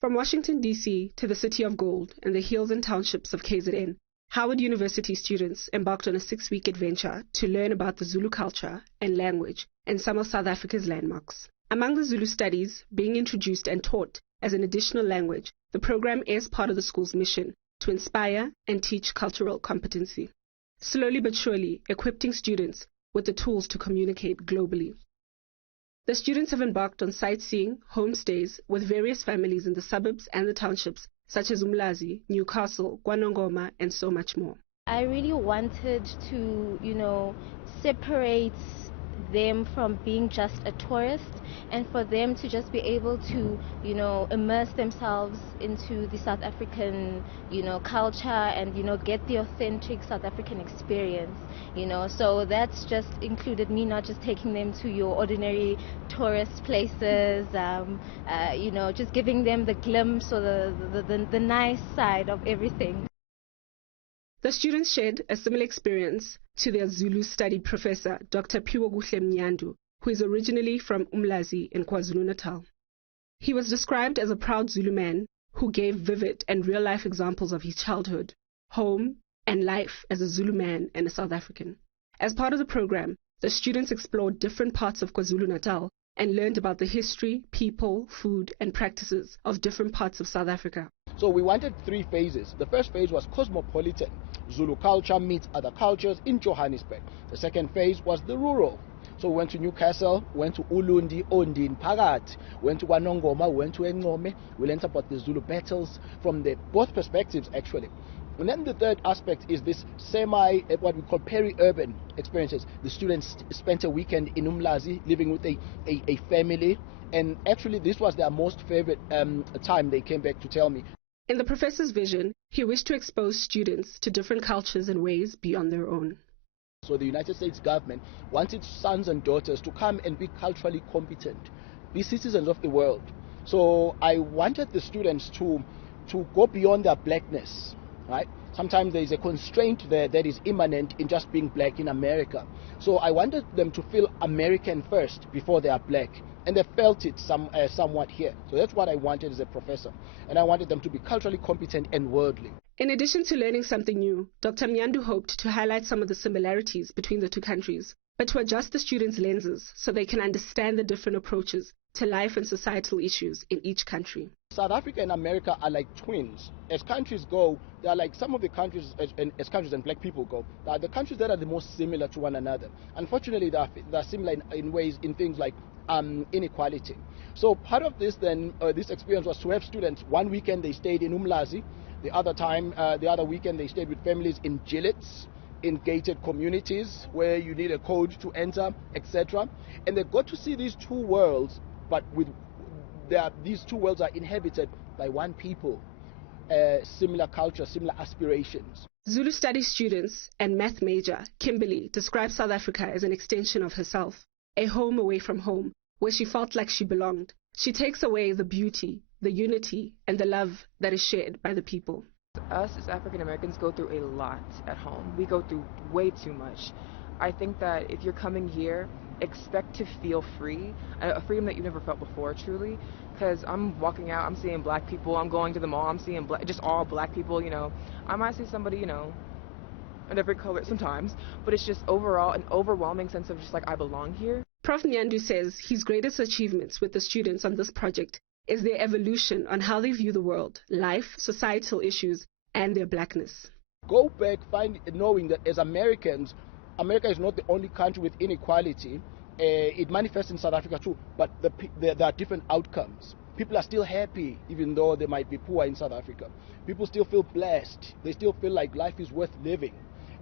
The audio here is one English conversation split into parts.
From Washington, D.C. to the City of Gold and the hills and townships of KZN, Howard University students embarked on a 6-week adventure to learn about the Zulu culture and language and some of South Africa's landmarks. Among the Zulu studies being introduced and taught as an additional language, the program is part of the school's mission to inspire and teach cultural competency, slowly but surely equipping students with the tools to communicate globally. The students have embarked on sightseeing, homestays with various families in the suburbs and the townships, such as Umlazi, Newcastle, KwaNongoma, and so much more. I really wanted to, separate them from being just a tourist and for them to just be able to, immerse themselves into the South African, culture and, get the authentic South African experience, So that's just included me not just taking them to your ordinary tourist places, just giving them the glimpse or the nice side of everything. The students shared a similar experience to their Zulu study professor, Dr. Phiwokuhle Mnyandu, who is originally from Umlazi in KwaZulu-Natal. He was described as a proud Zulu man who gave vivid and real-life examples of his childhood, home, and life as a Zulu man and a South African. As part of the program, the students explored different parts of KwaZulu-Natal and learned about the history, people, food, and practices of different parts of South Africa. So we wanted 3 phases. The first phase was cosmopolitan. Zulu culture meets other cultures in Johannesburg. The second phase was the rural. So we went to Newcastle, went to Ulundi, Ondini, Phakathi, went to KwaNongoma, went to Engome. We learned about the Zulu battles from both perspectives actually. And then the third aspect is this what we call peri-urban experiences. The students spent a weekend in Umlazi living with a family, and actually this was their most favorite time. They came back to tell me. In the professor's vision, he wished to expose students to different cultures and ways beyond their own. So the United States government wanted sons and daughters to come and be culturally competent, be citizens of the world. So I wanted the students to go beyond their blackness. Right? Sometimes there is a constraint there that is immanent in just being black in America. So I wanted them to feel American first before they are black. And they felt it somewhat here. So that's what I wanted as a professor. And I wanted them to be culturally competent and worldly. In addition to learning something new, Dr. Mnyandu hoped to highlight some of the similarities between the two countries, but to adjust the students' lenses so they can understand the different approaches to life and societal issues in each country. South Africa and America are like twins. As countries go, they are like some of the countries, as countries and black people go, they are the countries that are the most similar to one another. Unfortunately, they are similar in ways, in things like inequality. So part of this then, this experience was to have students, one weekend they stayed in Umlazi, the other weekend they stayed with families in Gillets, in gated communities where you need a code to enter, etc. And they got to see these two worlds, but these two worlds are inhabited by one people, similar culture, similar aspirations. Zulu studies students and math major Kimberly describes South Africa as an extension of herself, a home away from home, where she felt like she belonged. She takes away the beauty, the unity, and the love that is shared by the people. Us as African Americans go through a lot at home. We go through way too much. I think that if you're coming here, expect to feel free, a freedom that you never felt before, truly. Because I'm walking out, I'm seeing black people, I'm going to the mall, I'm seeing just all black people, I might see somebody, in every color sometimes, but it's just overall an overwhelming sense of just like, I belong here. Prof. Mnyandu says his greatest achievements with the students on this project is their evolution on how they view the world, life, societal issues, and their blackness. Go back, knowing that as Americans, America is not the only country with inequality. It manifests in South Africa too, but there are different outcomes. People are still happy even though they might be poor in South Africa. People still feel blessed. They still feel like life is worth living.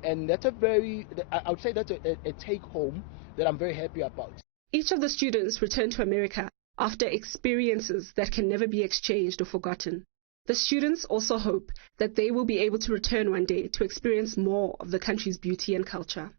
And that's I would say that's a take home that I'm very happy about. Each of the students returned to America after experiences that can never be exchanged or forgotten. The students also hope that they will be able to return one day to experience more of the country's beauty and culture.